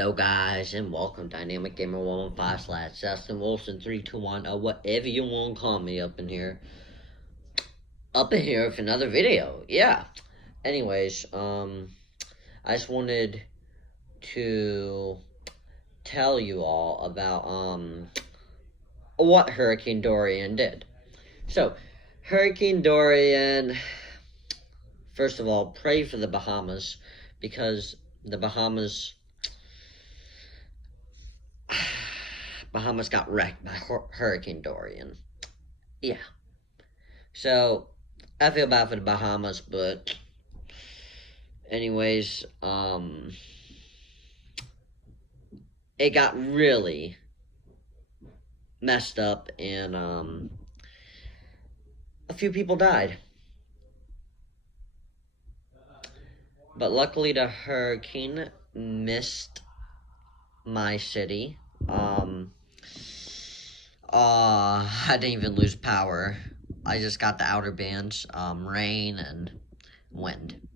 Hello guys and welcome Dynamic Gamer 115 / Justin Wilson 321 or whatever you want to call me up in here with another video. Yeah. Anyways, I just wanted to tell you all about what Hurricane Dorian did. So, Hurricane Dorian, first of all, pray for the Bahamas, because the Bahamas got wrecked by Hurricane Dorian. Yeah. So, I feel bad for the Bahamas, but anyways, it got really messed up, and a few people died. But luckily the hurricane missed my city. I didn't even lose power. I just got the outer bands, rain and wind.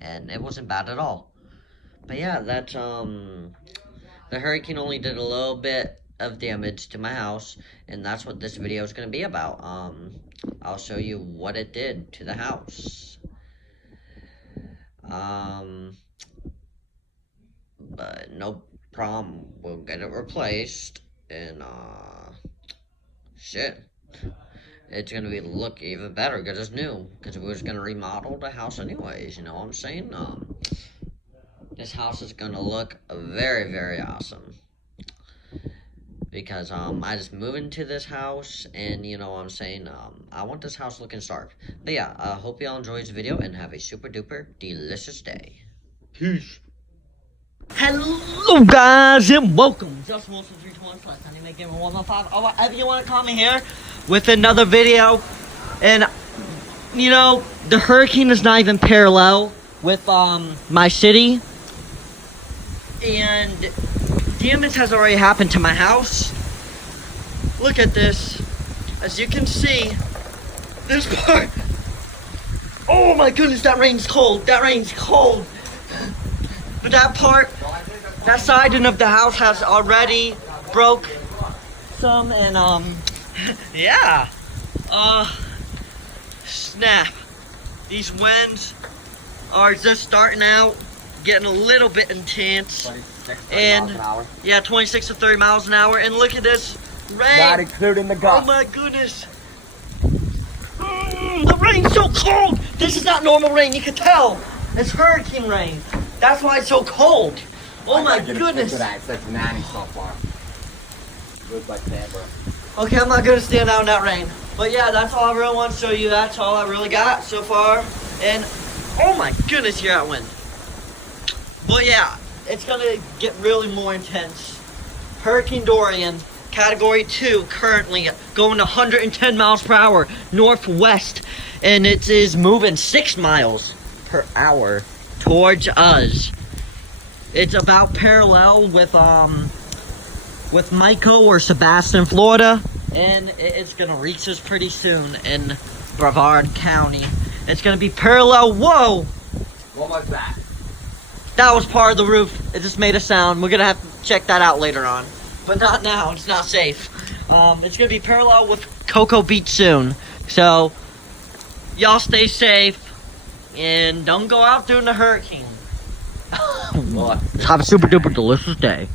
And it wasn't bad at all. But yeah, that's, the hurricane only did a little bit of damage to my house, and that's what this video is going to be about. I'll show you what it did to the house. But no problem, we'll get it replaced, and, shit, it's gonna look even better, because it's new, because we was gonna remodel the house anyways, you know what I'm saying? This house is gonna look very, very awesome, because, I just moved into this house, and, you know what I'm saying, I want this house looking sharp. But yeah, I hope y'all enjoyed this video, and have a super duper delicious day. Peace. Hello guys, and welcome. Justin Wilson 321 / Dynamic Gamer 115, or whatever you want to call me, here with another video. And, you know, the hurricane is not even parallel with, my city. And damage has already happened to my house. Look at this. As you can see, this part. Oh my goodness, that rain's cold. That rain's cold. But that part, that side of the house has already broke some, and yeah. Snap. These winds are just starting out, getting a little bit intense. And yeah, 26 to 30 miles an hour. And look at this rain. Not including the gust. Oh my goodness. The rain's so cold. This is not normal rain, you can tell. It's hurricane rain. That's why it's so cold. Oh my goodness. It's like 90 so far. Looks like that, bro. Okay, I'm not gonna stand out in that rain. But yeah, that's all I really want to show you. That's all I really got so far. And oh my goodness, you're at wind. But yeah, it's gonna get really more intense. Hurricane Dorian, Category 2, currently going 110 miles per hour northwest, and it is moving 6 miles per hour towards us. It's about parallel with Michael or Sebastian, Florida, and it's gonna reach us pretty soon in Brevard County. It's gonna be parallel. Whoa! What was that? That was part of the roof. It just made a sound. We're gonna have to check that out later on, but not now. It's not safe. It's gonna be parallel with Cocoa Beach soon. So y'all stay safe and don't go out during the hurricane. Have a super duper delicious day.